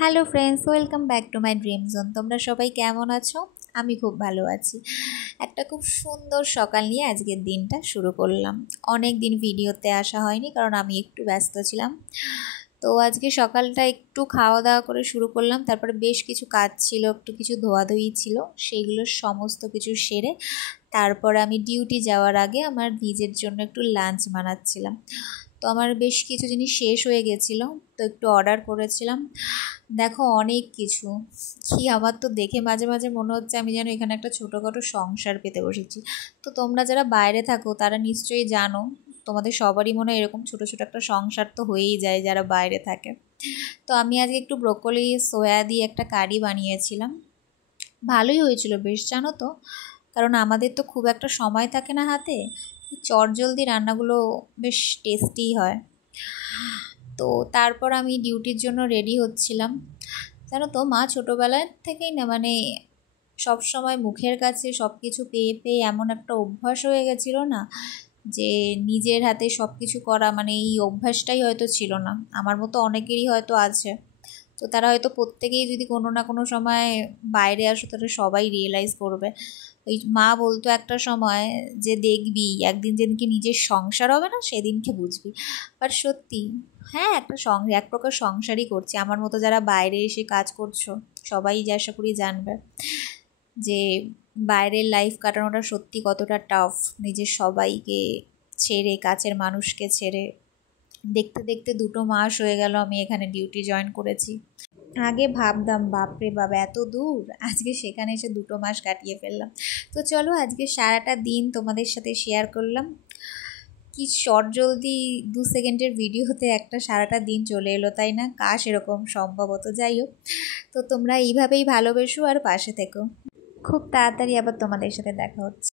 Hello friends, welcome back to my dream zone. তোমরা সবাই কেমন আছো? আমি খুব ভালো আছি। একটা খুব সুন্দর সকাল নিয়ে আজকের দিনটা শুরু করলাম। অনেক দিন ভিডিওতে আসা হয়নি কারণ আমি একটু ব্যস্ত ছিলাম। তো আজকে সকালটা একটু খাওয়া দাওয়া করে শুরু করলাম। তারপরে বেশ কিছু কাজ ছিল, একটু কিছু ধোয়াধুয়ি ছিল, সেইগুলো সমস্ত কিছু সেরে তারপর আমি ডিউটি যাওয়ার আগে আমার নিজের জন্য একটু লাঞ্চ বানাচ্ছিলাম। তো আমার বেশ কিছু জিনিস শেষ হয়ে গেছিলো, তো একটু অর্ডার করেছিলাম। দেখো অনেক কিছু, কি আমার তো দেখে মাঝে মাঝে মনে হচ্ছে আমি যেন এখানে একটা ছোটোখাটো সংসার পেতে বসেছি। তো তোমরা যারা বাইরে থাকো তারা নিশ্চয়ই জানো, তোমাদের সবারই মনে হয় এরকম ছোটো ছোটো একটা সংসার তো হয়েই যায় যারা বাইরে থাকে। তো আমি আজকে একটু ব্রোকলি সোয়া দিয়ে একটা কারি বানিয়েছিলাম, ভালোই হয়েছিল বেশ, জানো তো। কারণ আমাদের তো খুব একটা সময় থাকে না হাতে, চটজলদি রান্নাগুলো বেশ টেস্টি হয়। তো তারপর আমি ডিউটির জন্য রেডি হচ্ছিলাম। জানো তো, মা ছোটোবেলার থেকেই না মানে সব সময় মুখের কাছে সব কিছু পেয়ে পেয়ে এমন একটা অভ্যাস হয়ে গেছিলো না, যে নিজের হাতে সব কিছু করা মানে এই অভ্যাসটাই হয়তো ছিল না। আমার মতো অনেকেরই হয়তো আছে। তো তারা হয়তো প্রত্যেকেই যদি কোনো না কোনো সময় বাইরে আসো তাহলে সবাই রিয়েলাইজ করবে। ওই মা বলতো একটা সময় যে দেখবি একদিন যেদিনকে নিজের সংসার হবে না সেদিনকে বুঝবি। বাট সত্যি, হ্যাঁ, একটা এক প্রকার সংসারই করছি। আমার মতো যারা বাইরে এসে কাজ করছো সবাই আশা করি জানবে যে বাইরের লাইফ কাটানোটা সত্যি কতটা টাফ। নিজের সবাইকে ছেড়ে, কাছের মানুষকে ছেড়ে। দেখতে দেখতে 2 মাস হয়ে গেল আমি এখানে ডিউটি জয়েন করেছি। আগে ভাবতাম বাপরে বাবা এত দূর, আজকে সেখানে এসে 2 মাস কাটিয়ে ফেললাম। তো চলো আজকে সারাটা দিন তোমাদের সাথে শেয়ার করলাম। কি শর্ট জলদি 2 সেকেন্ডের ভিডিওতে একটা সারাটা দিন চলে এলো, তাই না? কাশ এরকম সম্ভবত। যাই হোক, তো তোমরা এইভাবেই ভালোবেসো আর পাশে থেকো। খুব তাড়াতাড়ি আবার তোমাদের সাথে দেখা হচ্ছে।